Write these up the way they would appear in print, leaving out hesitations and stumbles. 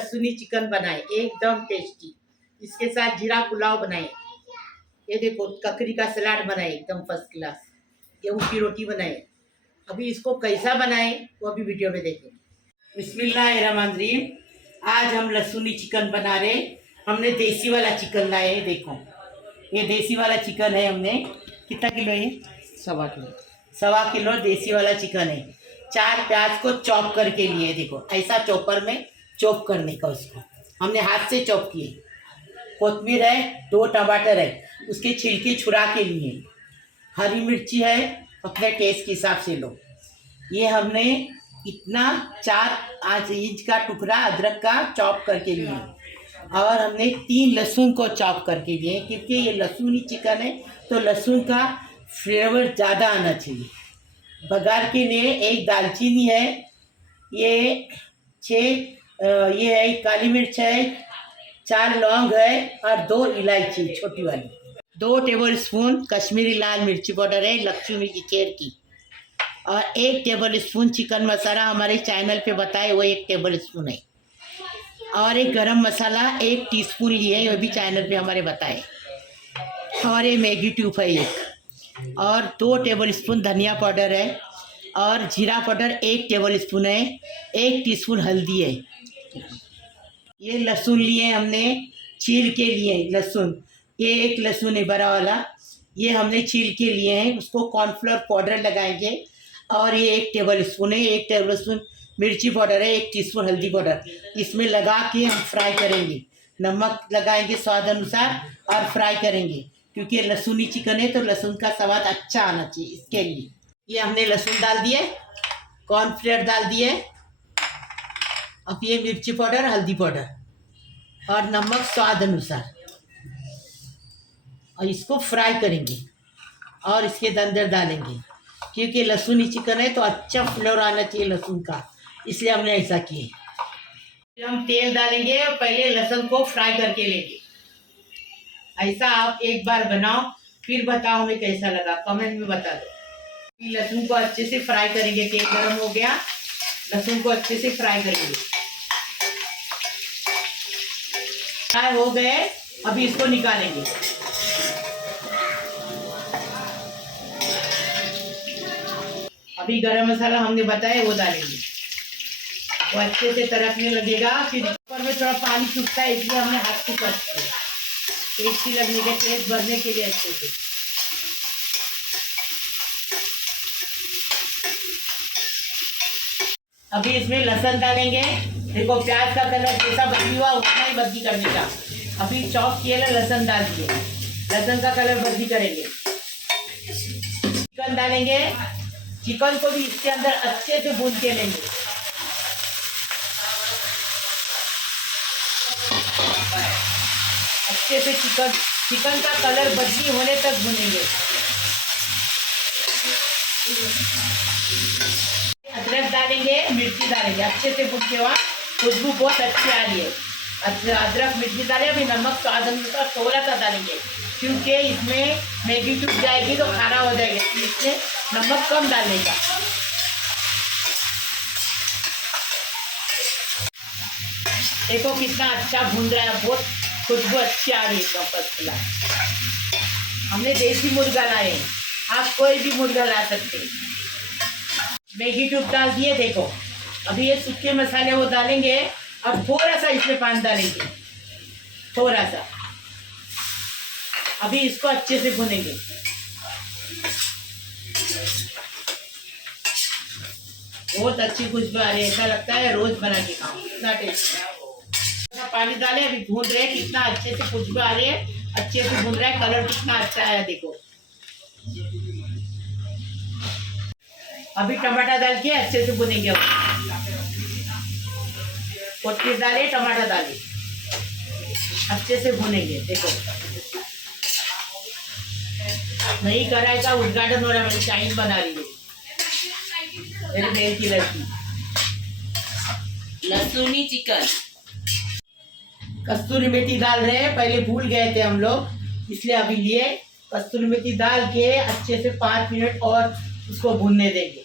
लहसुनी chicken बनाए एकदम tasty. इसके साथ जीरा पुलाव बनाए। ये देखो ककड़ी का सलाद बनाए एकदम फर्स्ट क्लास। गेहूं की रोटी बनाए। अभी इसको कैसा बनाए वो अभी वीडियो में देखें। बिस्मिल्लाहिर्रहमानिर्रहीम। आज हम लहसुनी चिकन बना रहे। हमने देसी वाला चिकन लाए है। देखो ये देसी वाला चिकन है। हमने कितना किलो है? 1.25 किलो। 1.25 किलो देसी वाला चिकन है। 4 प्याज को चॉप करके लिए। देखो ऐसा चॉपर में चॉप करने का, उसको हमने हाथ से चॉप किए। कोतमीर है, 2 टमाटर है, उसके छिलके छुड़ा के लिए। हरी मिर्ची है, अपने टेस्ट के हिसाब से लो। ये हमने इतना 4 इंच का टुकड़ा अदरक का चॉप करके लिए। और हमने 3 लहसुन को चॉप करके लिए, क्योंकि ये लहसुनी चिकन है तो लहसुन का फ्लेवर ज़्यादा आना चाहिए। बघार के लिए 1 दालचीनी है, ये 6 ये है काली मिर्च है, 4 लौंग है और 2 इलायची छोटी वाली। 2 टेबल स्पून कश्मीरी लाल मिर्ची पाउडर है लक्ष्मी की केर की। और 1 टेबल स्पून चिकन मसाला हमारे चैनल पे बताए वो 1 टेबल स्पून है। और एक गरम मसाला 1 टीस्पून लिए, वो भी चैनल पे हमारे बताए। और ये मैगी ट्यूब है 1। और 2 टेबल स्पून धनिया पाउडर है। और जीरा पाउडर 1 टेबल स्पून है। 1 टीस्पून हल्दी है। ये लहसुन लिए हमने, छील के लिए लहसुन। ये 1 लहसुन है बड़ा वाला, ये हमने छील के लिए हैं। उसको कॉर्नफ्लोर पाउडर लगाएंगे। और ये 1 टेबल स्पून है। 1 टेबल स्पून मिर्ची पाउडर है, 1 टीस्पून हल्दी पाउडर। इसमें लगा के हम फ्राई करेंगे। नमक लगाएंगे स्वाद अनुसार और फ्राई करेंगे, क्योंकि लहसुनी चिकन है तो लहसुन का स्वाद अच्छा आना चाहिए, इसके लिए। ये हमने लहसुन डाल दिए, कॉर्नफ्लोर डाल दिए। अब ये मिर्ची पाउडर, हल्दी पाउडर और नमक स्वाद अनुसार, और इसको फ्राई करेंगे। और इसके अंदर डालेंगे, क्योंकि लहसुनी चिकन है तो अच्छा फ्लेवर आना चाहिए लहसुन का, इसलिए हमने ऐसा किए। फिर हम तेल डालेंगे और पहले लहसुन को फ्राई करके लेंगे। ऐसा आप एक बार बनाओ, फिर बताओ हमें कैसा लगा, कमेंट में बता दो। लहसुन को अच्छे से फ्राई करेंगे। तेल गर्म हो गया, लहसुन को अच्छे से फ्राई करेंगे। फ्राई हो गए, अभी इसको निकालेंगे। अभी गरम मसाला हमने बताया वो डालेंगे, वो अच्छे से तरकने लगेगा। फिर ऊपर में थोड़ा पानी छूटता है, इसलिए हमने हाथ से कस किया, टेस्टी लगने के, टेस्ट भरने के लिए अच्छे से। अभी इसमें लहसुन डालेंगे। देखो प्याज का कलर जैसा बदली हुआ उतना ही बदली करने का। अभी चॉप किए लहसुन डाल दिए, लहसुन का कलर बदली करेंगे। चिकन डालेंगे, चिकन को भी इसके अंदर अच्छे से भून के लेंगे। अच्छे से चिकन का कलर बदली होने तक भूनेंगे। अदरक डालेंगे, मिर्ची डालेंगे, अच्छे से भून के वहाँ खुशबू बहुत अच्छी आ रही है। अदरक मिर्ची डालें। अभी नमक स्वाद अनुसार थोड़ा सा डालेंगे, क्योंकि इसमें मैगी टूट जाएगी तो खाना हो जाएगा, इसलिए नमक कम डालने का। देखो कितना अच्छा भून रहा है, बहुत खुशबू अच्छी आ रही है एकदम फर्स्ट क्लास। हमने देसी मुर्गा लाए, आप कोई भी मुर्गा ला सकते। मैगी ट्यूब डाल दिए। देखो अभी ये सूखे मसाले वो डालेंगे और थोड़ा सा इसमें पानी डालेंगे, थोड़ा सा। अभी इसको अच्छे से भुनेंगे। बहुत अच्छी खुशबू आ रही है, ऐसा लगता है रोज बना के खाओ, इतना टेस्ट। पानी डाले, अभी भून रहे हैं, कितना अच्छे से खुशबू आ रही है, अच्छे से भून रहा है, कलर कितना अच्छा है देखो। अभी टमाटर डाल के अच्छे से भुनेंगे। कोथिंबीर डाले, टमाटर डाले, अच्छे से भुनेंगे। देखो नहीं कराएगा, उद्घाटन हो रहा है, मेरी चाइन बना रही है मेरी बहन की लड़की। लहसुनी चिकन, कस्तूरी मेथी डाल रहे हैं, पहले भूल गए थे हम लोग, इसलिए अभी लिए। कस्तूरी मेथी डाल के अच्छे से 5 मिनट और उसको भूनने देंगे।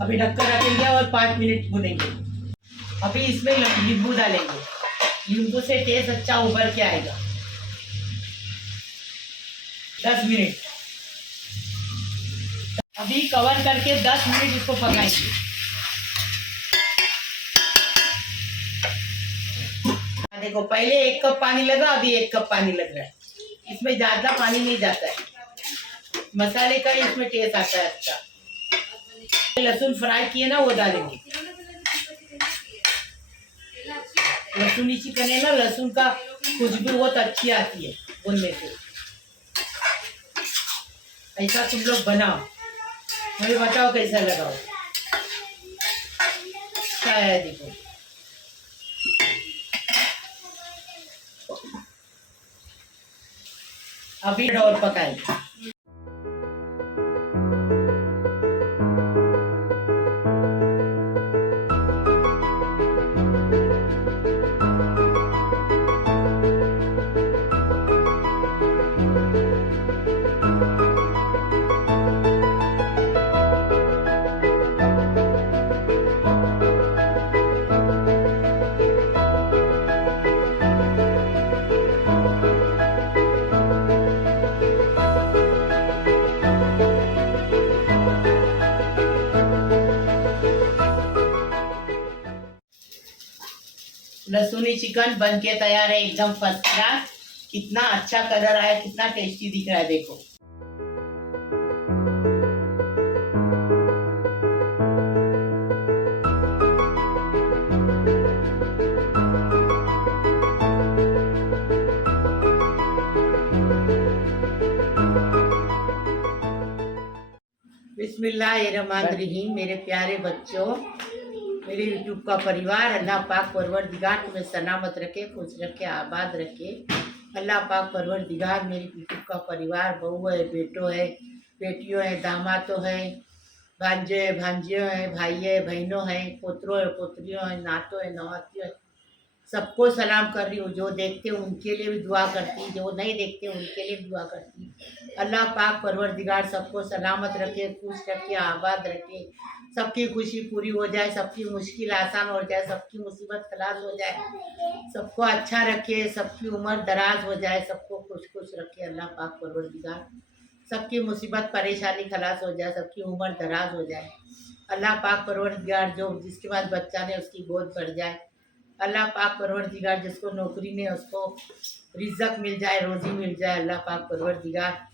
अभी ढक्कन रखेंगे और 5 मिनट भुनेंगे। अभी इसमें नींबू डालेंगे, नींबू से टेस्ट अच्छा उभर के आएगा। 10 मिनट अभी कवर करके 10 मिनट इसको पकाएंगे। देखो पहले 1 कप पानी लगा, अभी 1 कप पानी लग रहा है। इसमें ज्यादा पानी नहीं जाता है, मसाले का ही इसमें टेस्ट आता है अच्छा। लहसुन फ्राई किए ना वो डालेंगे। लहसुनी चिकन है ना, लहसुन का खुशबू बहुत अच्छी आती है भुनने से। ऐसा तुम लोग बनाओ, मुझे बताओ कैसा लगाओ। क्या है देखो, अभी और पकाएंगे। लहसुनी चिकन बन के तैयार है, एकदम फर्स्ट क्लास। कितना अच्छा कलर आया, कितना टेस्टी दिख रहा है देखो। बिस्मिल्लाहिर्रहमानिर्रहीम। मेरे प्यारे बच्चों, मेरे यूट्यूब का परिवार, अल्लाह पाक परवरदिगार तुम्हें सलामत रखे, खुश रखे, आबाद रखे। अल्लाह पाक परवरदिगार मेरे यूट्यूब का परिवार, बहू है, बेटो है, बेटियों है, दामादों है, भांजे है, भांजियों है, भाई है, बहनों है, पोतरों है, पोतरियों है, नातों है, नवातियों है, सबको सलाम कर रही हूँ। जो देखते हैं उनके लिए भी दुआ करती, जो नहीं देखते उनके लिए भी दुआ करती। अल्लाह पाक परवरदिगार सबको सलामत रखे, खुश रखे, आबाद रखे, सबकी खुशी पूरी हो जाए, सबकी मुश्किल आसान हो जाए, सबकी मुसीबत खलास हो जाए, सबको अच्छा रखे, सबकी उम्र दराज हो जाए, सबको खुश खुश रखे अल्लाह पाक परवरदिगार। सबकी मुसीबत परेशानी खलास हो जाए, सबकी उम्र दराज हो जाए अल्लाह पाक परवरदिगार। जो जिसके पास बच्चा ने उसकी गोद भर जाए अल्लाह पाक परवरदिगार। जिसको नौकरी ने उसको रिज़्क़ मिल जाए, रोज़ी मिल जाए अल्लाह पाक परवरदिगार।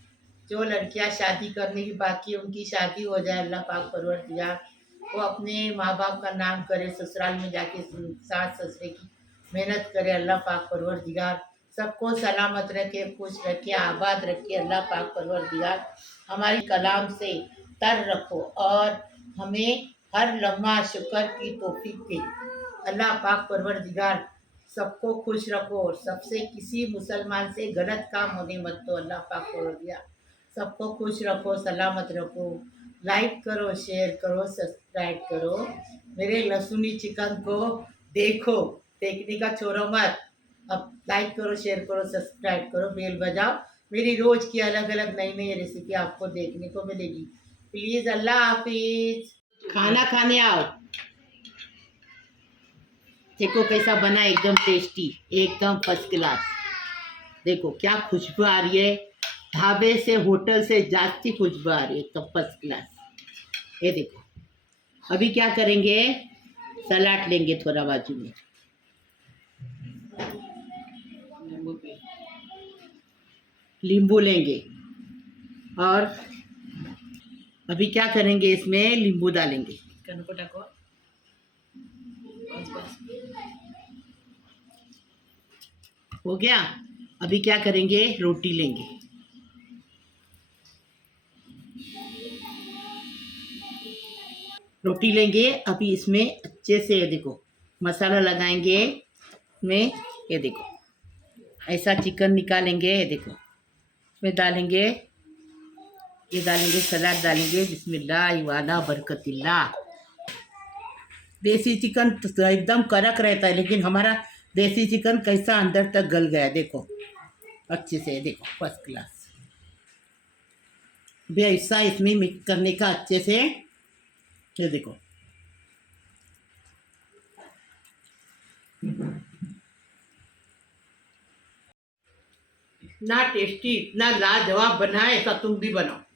जो लड़कियां शादी करने की बाकी है उनकी शादी हो जाए अल्लाह पाक परवरदिगार। वो अपने माँ बाप का नाम करे, ससुराल में जाके सास ससुरे की मेहनत करे अल्लाह पाक परवरदिगार। सबको सलामत रखे, खुश रखे, आबाद रखे अल्लाह पाक परवरदिगार। हमारी कलाम से तर रखो और हमें हर लम्हा शुक्र की तौफीक दे अल्लाह पाक परवरदिगार। सबको खुश रखो और सबसे किसी मुसलमान से गलत काम होने मत दो अल्लाह पाक परवरदिगार। सबको खुश रखो, सलामत रखो। लाइक करो, शेयर करो, सब्सक्राइब करो। मेरे लहसुनी चिकन को देखो, देखने का छोड़ो मत। अब लाइक करो, शेयर करो, सब्सक्राइब करो, बेल बजाओ। मेरी रोज़ की अलग अलग नई नई रेसिपी आपको देखने को मिलेगी। प्लीज़, अल्लाह हाफिज। खाना खाने आओ। देखो कैसा बना, एकदम टेस्टी, एकदम फर्स्ट क्लास। देखो क्या खुशबू आ रही है, ढाबे से होटल से जाती खुशबू आ रही है, एकदम फर्स्ट क्लास। ये देखो अभी क्या करेंगे, सलाद लेंगे थोड़ा बाजू में, नींबू लेंगे और अभी क्या करेंगे, इसमें नींबू डालेंगे। हो गया। अभी क्या करेंगे, रोटी लेंगे, रोटी लेंगे। अभी इसमें अच्छे से ये देखो मसाला लगाएंगे इसमें। ये देखो ऐसा चिकन निकालेंगे, ये देखो इसमें डालेंगे, ये डालेंगे, सलाद डालेंगे। बिस्मिल्लाह वाला बरकतिल्लाह। देसी चिकन तो एकदम कड़क रहता है, लेकिन हमारा देसी चिकन कैसा अंदर तक गल गया, देखो अच्छे से, देखो फर्स्ट क्लास। भी ऐसा इसमें मिक्स करने का अच्छे से, ये देखो, इतना टेस्टी, इतना लाजवाब बना है, ऐसा तुम भी बनाओ।